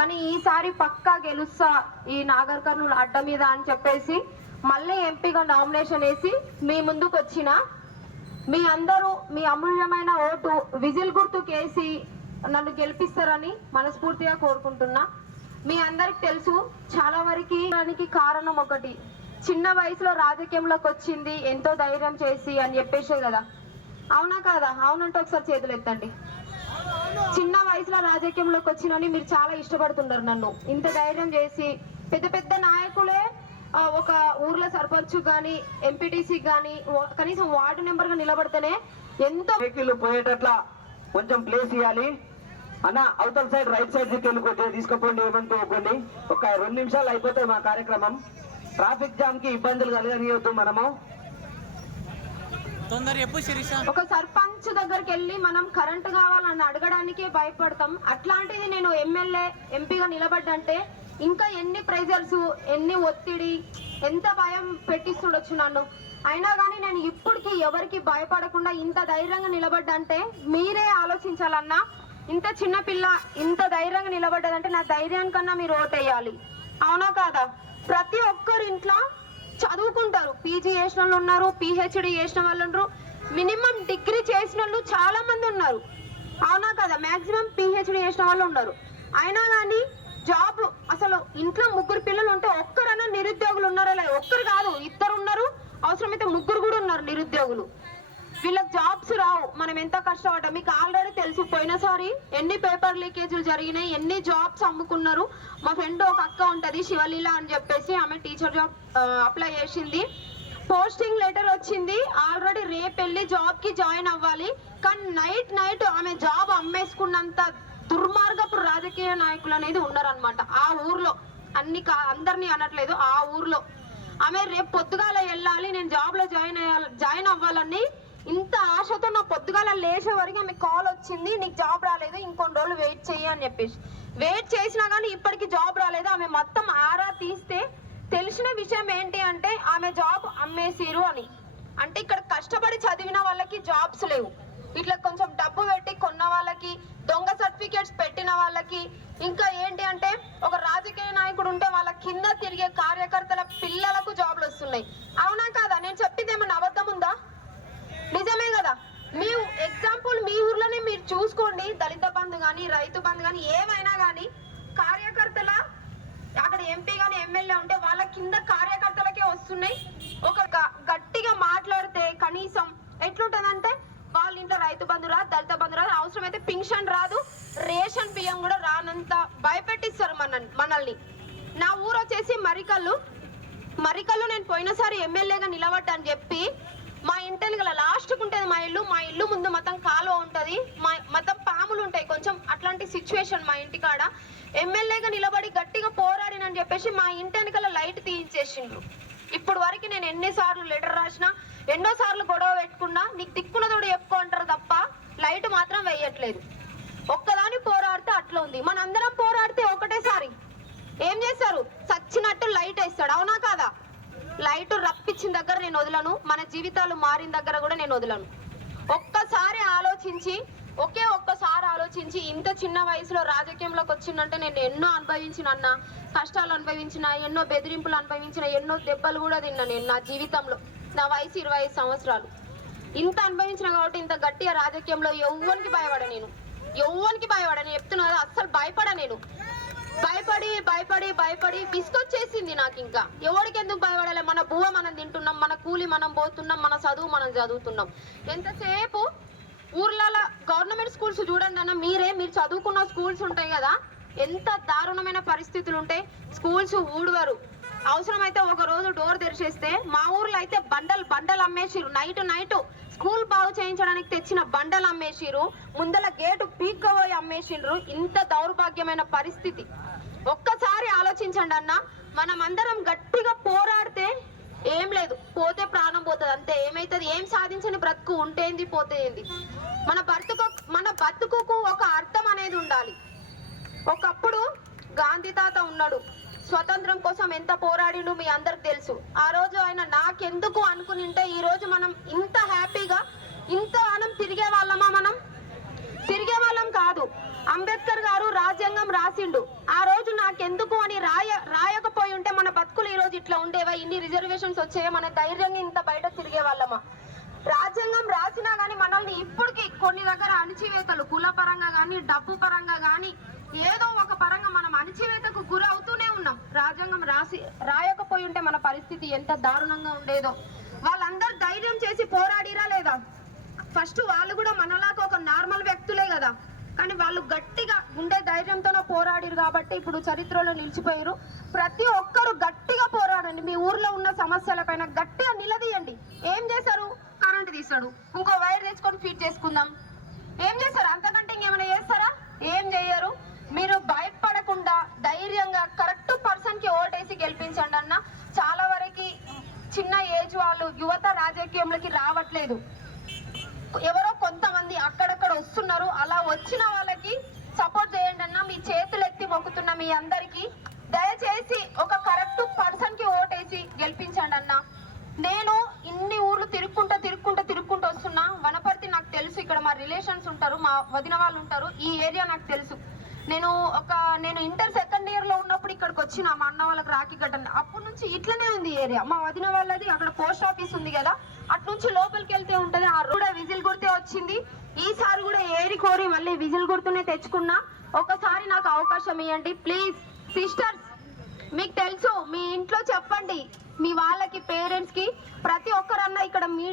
కానీ ఈసారి పక్కా గెలుస్తా ఈ నాగర్ కర్నూలు అడ్డ మీద అని చెప్పేసి మళ్ళీ ఎంపీగా నామినేషన్ వేసి మీ ముందుకు వచ్చిన మీ అందరూ మీ అమూల్యమైన ఓటు విజిల్ గుర్తుకేసి నన్ను గెలిపిస్తారని మనస్ఫూర్తిగా కోరుకుంటున్నా మీ అందరికి తెలుసు చాలా వరకు దానికి కారణం ఒకటి చిన్న వయసులో రాజకీయంలోకి వచ్చింది ఎంతో ధైర్యం చేసి అని చెప్పేసే కదా అవునా కాదా అవునంటే ఒకసారి చేతులు ఎత్తండి చిన్న వయసులో రాజకీయంలోకి వచ్చినని మీరు చాలా ఇష్టపడుతున్నారు నన్ను ఇంత ధైర్యం చేసి పెద్ద పెద్ద నాయకులే ఒక ఊర్లో సర్పంచ్ కానీ ఎంపీటీసీ కానీ కనీసం వార్డు నెంబర్ గా నిలబడితేనే ఎంతో వెహికల్ పోయేటట్లా కొంచెం ప్లేస్ ఇవ్వాలి అన్న అవతల సైడ్ రైట్ సైడ్ తీసుకెళ్ళుకోండి తీసుకుపోండి ఏమనుకోకండి ఒక రెండు నిమిషాలు అయిపోతాయి మా కార్యక్రమం ట్రాఫిక్ జామ్ కి ఇబ్బందులు కలగనియొద్దు మనము ఒక సర్పంచ్ స్విచ్ దగ్గరికి వెళ్ళి మనం కరెంట్ కావాలని అడగడానికే భయపడతాం అట్లాంటిది నేను ఎమ్మెల్యే ఎంపీగా నిలబడ్డంటే ఇంకా ఎన్ని ప్రెజర్స్ ఎన్ని ఒత్తిడి ఎంత భయం పెట్టిస్తుండొచ్చు నన్ను అయినా కానీ నేను ఇప్పటికీ ఎవరికి భయపడకుండా ఇంత ధైర్యంగా నిలబడ్డంటే మీరే ఆలోచించాలన్నా ఇంత చిన్న పిల్ల ఇంత ధైర్యంగా నిలబడ్డదంటే నా ధైర్యానికన్నా మీరు ఓటేయాలి అవునా కాదా ప్రతి ఒక్కరింట్లో ఇంట్లో చదువుకుంటారు పీజీ చేసిన వాళ్ళు ఉన్నారు పిహెచ్డి చేసిన వాళ్ళు ఉన్నారు మినిమం డిగ్రీ చేసిన వాళ్ళు చాలా మంది ఉన్నారు అవునా కదా మాక్సిమం పిహెచ్డి చేసిన వాళ్ళు ఉన్నారు అయినా కానీ జాబ్ అసలు ఇంట్లో ముగ్గురు పిల్లలు ఉంటే ఒక్కరన్నా నిరుద్యోగులు ఉన్నారా లేదు ఒక్కరు కాదు ఇద్దరు ఉన్నారు అవసరమైతే ముగ్గురు కూడా ఉన్నారు నిరుద్యోగులు వీళ్ళకి జాబ్స్ రావు మనం ఎంత కష్టపడ్డాం మీకు ఆల్రెడీ తెలుసు పోయినసారి ఎన్ని పేపర్ లీకేజీలు జరిగినాయి ఎన్ని జాబ్స్ అమ్ముకున్నారు మా ఫ్రెండ్ ఒక అక్క ఉంటుంది శివలీల అని చెప్పేసి ఆమె టీచర్ జాబ్ అప్లై చేసింది పోస్టింగ్ లెటర్ వచ్చింది ఆల్రెడీ రేపు వెళ్ళి జాబ్ కి జాయిన్ అవ్వాలి కానీ నైట్ నైట్ ఆమె జాబ్ అమ్మేసుకున్నంత దుర్మార్గపు రాజకీయ నాయకులు అనేది ఉన్నారనమాట ఆ ఊర్లో అన్ని అందరినీ అనట్లేదు ఆ ఊర్లో ఆమె రేపు పొద్దుగాల వెళ్ళాలి నేను జాబ్ లో జాయిన్ జాయిన్ అవ్వాలని ఇంత ఆశతో నా పొద్దుగాల లేచే వరకు ఆమె కాల్ వచ్చింది నీకు జాబ్ రాలేదు ఇంకొన్ని రోజులు వెయిట్ చెయ్యి అని చెప్పేసి వెయిట్ చేసినా కానీ ఇప్పటికి జాబ్ రాలేదు ఆమె మొత్తం ఆరా తీస్తే తెలిసిన విషయం ఏంటి చేసిరు అని అంటే ఇక్కడ కష్టపడి చదివిన వాళ్ళకి జాబ్స్ లేవు ఇట్లా కొంచెం డబ్బు పెట్టి కొన్న వాళ్ళకి దొంగ సర్టిఫికేట్స్ పెట్టిన వాళ్ళకి ఇంకా ఏంటి అంటే ఒక రాజకీయ నాయకుడు ఉంటే వాళ్ళ కింద తిరిగే కార్యకర్తల పిల్లలకు జాబ్లు వస్తున్నాయి అవునా కాదా నేను చెప్పింది ఏమన్నా అబద్ధం ఉందా నిజమే కదా మీ ఎగ్జాంపుల్ మీ ఊర్లోనే మీరు చూసుకోండి దళిత బంధు కానీ రైతు బంధు కానీ ఏమైనా కానీ కార్యకర్తల అక్కడ ఎంపీ కానీ ఎమ్మెల్యే ఉంటే వాళ్ళ కింద కార్యకర్తలకే వస్తున్నాయి ఒక గట్టిగా మాట్లాడితే కనీసం ఎట్లుంటుందంటే వాళ్ళ ఇంట్లో రైతు బంధు రాదు దళిత బంధు రాదు అవసరమైతే పింఛన్ రాదు రేషన్ బియ్యం కూడా రానంత భయపెట్టిస్తారు మన మనల్ని నా ఊరు వచ్చేసి మరికల్లు మరికల్లు నేను పోయినసారి ఎమ్మెల్యేగా అని చెప్పి మా ఇంటిని గల లాస్ట్కి ఉంటుంది మా ఇల్లు మా ఇల్లు ముందు మతం కాలువ ఉంటుంది మా మతం పాములు ఉంటాయి కొంచెం అట్లాంటి సిచ్యువేషన్ మా ఇంటి కాడ ఎమ్మెల్యేగా నిలబడి గట్టిగా పోరాడినని చెప్పేసి మా ఇంటి వెనకల లైట్ తీయించేసిండ్రు ఇప్పుడు వరకు నేను ఎన్నిసార్లు లెటర్ రాసినా ఎన్నోసార్లు గొడవ పెట్టుకున్నా నీకు దిక్కున తోడు అంటారు తప్ప లైట్ మాత్రం వేయట్లేదు ఒక్కదాని పోరాడితే అట్లా ఉంది మనందరం పోరాడితే ఒకటేసారి ఏం చేస్తారు చచ్చినట్టు లైట్ వేస్తాడు అవునా కాదా లైట్ రప్పించిన దగ్గర నేను వదలను మన జీవితాలు మారిన దగ్గర కూడా నేను వదలను ఒక్కసారి ఆలోచించి ఒకే ఒక్కసారి ఆలోచించి ఇంత చిన్న వయసులో రాజకీయంలోకి వచ్చిందంటే నేను ఎన్నో అనుభవించిన అన్న కష్టాలు అనుభవించిన ఎన్నో బెదిరింపులు అనుభవించిన ఎన్నో దెబ్బలు కూడా తిన్నా నేను నా జీవితంలో నా వయసు ఇరవై సంవత్సరాలు ఇంత అనుభవించిన కాబట్టి ఇంత గట్టిగా రాజకీయంలో ఎవ్వరికి భయపడ నేను ఎవ్వరికి భయపడ నేను చెప్తున్నా అసలు అస్సలు భయపడ నేను భయపడి భయపడి భయపడి విసుకొచ్చేసింది నాకు ఇంకా ఎవరికి ఎందుకు భయపడాలి మన భూవ మనం తింటున్నాం మన కూలి మనం పోతున్నాం మన చదువు మనం చదువుతున్నాం ఎంతసేపు ఊర్లలో గవర్నమెంట్ స్కూల్స్ చూడండి అన్న మీరే మీరు చదువుకున్న స్కూల్స్ ఉంటాయి కదా ఎంత దారుణమైన పరిస్థితులు ఉంటాయి స్కూల్స్ ఊడవరు అవసరమైతే ఒక రోజు డోర్ తెరిచేస్తే మా ఊర్లో అయితే బండలు బండలు అమ్మేసిరు నైట్ నైట్ స్కూల్ బాగు చేయించడానికి తెచ్చిన బండలు అమ్మేసిరు ముందల గేటు పీక్కపోయి అమ్మేసిండ్రు ఇంత దౌర్భాగ్యమైన పరిస్థితి ఒక్కసారి ఆలోచించండి అన్న అందరం గట్టిగా పోరాడితే ఏం లేదు పోతే ప్రాణం పోతుంది అంతే ఏమైతుంది ఏం సాధించని బ్రతుకు ఉంటేంది పోతేంది మన బతుకు మన బతుకుకు ఒక అర్థం అనేది ఉండాలి ఒకప్పుడు గాంధీ తాత ఉన్నాడు స్వతంత్రం కోసం ఎంత పోరాడిండు మీ అందరికి తెలుసు ఆ రోజు ఆయన నాకెందుకు అనుకునింటే ఈ రోజు మనం ఇంత హ్యాపీగా ఇంత మనం తిరిగే వాళ్ళమా మనం తిరిగే వాళ్ళం కాదు అంబేద్కర్ గారు రాజ్యాంగం రాసిండు ఆ రోజు నాకెందుకు అని రాయ రాయకపోయి ఉంటే మన బతుకులు ఈ రోజు ఇట్లా ఉండేవా ఇన్ని రిజర్వేషన్స్ వచ్చేవా మన ధైర్యంగా ఇంత బయట తిరిగే వాళ్ళమా రాజ్యాంగం రాసినా కానీ మనల్ని ఇప్పటికి కొన్ని దగ్గర అణిచివేతలు కులపరంగా కానీ డబ్బు పరంగా కానీ ఏదో ఒక పరంగా మనం అణిచివేతకు గురి అవుతూనే ఉన్నాం రాజ్యాంగం రాసి రాయకపోయి ఉంటే మన పరిస్థితి ఎంత దారుణంగా ఉండేదో వాళ్ళందరూ ధైర్యం చేసి పోరాడిరా లేదా ఫస్ట్ వాళ్ళు కూడా మనలాగా ఒక నార్మల్ వ్యక్తులే కదా కానీ వాళ్ళు గట్టిగా ఉండే ధైర్యంతోనే పోరాడిరు కాబట్టి ఇప్పుడు చరిత్రలో నిలిచిపోయారు ప్రతి ఒక్కరు గట్టిగా పోరాడండి మీ ఊర్లో ఉన్న సమస్యలపైన గట్టిగా నిలదీ చేస్తాడు ఇంకో వైర్ తెచ్చుకొని ఫీట్ చేసుకుందాం ఏం చేస్తారు అంతకంటే ఇంకేమైనా చేస్తారా ఏం చేయరు మీరు భయపడకుండా ధైర్యంగా కరెక్ట్ పర్సన్ కి ఓటేసి గెలిపించండి అన్న చాలా వరకు చిన్న ఏజ్ వాళ్ళు యువత రాజకీయంలోకి రావట్లేదు ఎవరో కొంతమంది అక్కడక్కడ వస్తున్నారు అలా వచ్చిన వాళ్ళకి సపోర్ట్ చేయండి అన్న మీ చేతులు ఎత్తి మొక్కుతున్న మీ అందరికి దయచేసి ఒక కరెక్ట్ పర్సన్ కి ఓటేసి గెలిపించండి అన్న నేను ఇన్ని ఊర్లు తిరుక్కుంటూ మా రిలేషన్స్ ఉంటారు మా వదిన వాళ్ళు ఉంటారు ఈ ఏరియా నాకు తెలుసు నేను ఒక నేను ఇంటర్ సెకండ్ ఇయర్లో ఉన్నప్పుడు ఇక్కడికి వచ్చిన మా అన్న వాళ్ళకి రాఖీ కట్టండి అప్పటి నుంచి ఇట్లనే ఉంది ఏరియా మా వదిన వాళ్ళది అక్కడ పోస్ట్ ఆఫీస్ ఉంది కదా అటు నుంచి లోపలికి వెళ్తే ఉంటుంది ఆ కూడా విజిల్ గుర్తే వచ్చింది ఈసారి కూడా ఏరి కోరి మళ్ళీ విజిల్ గుర్తునే తెచ్చుకున్నా ఒకసారి నాకు అవకాశం ఇవ్వండి ప్లీజ్ సిస్టర్స్ మీకు తెలుసు మీ ఇంట్లో చెప్పండి మీ వాళ్ళకి పేరెంట్స్కి ప్రతి ఒక్కరన్నా ఇక్కడ మీ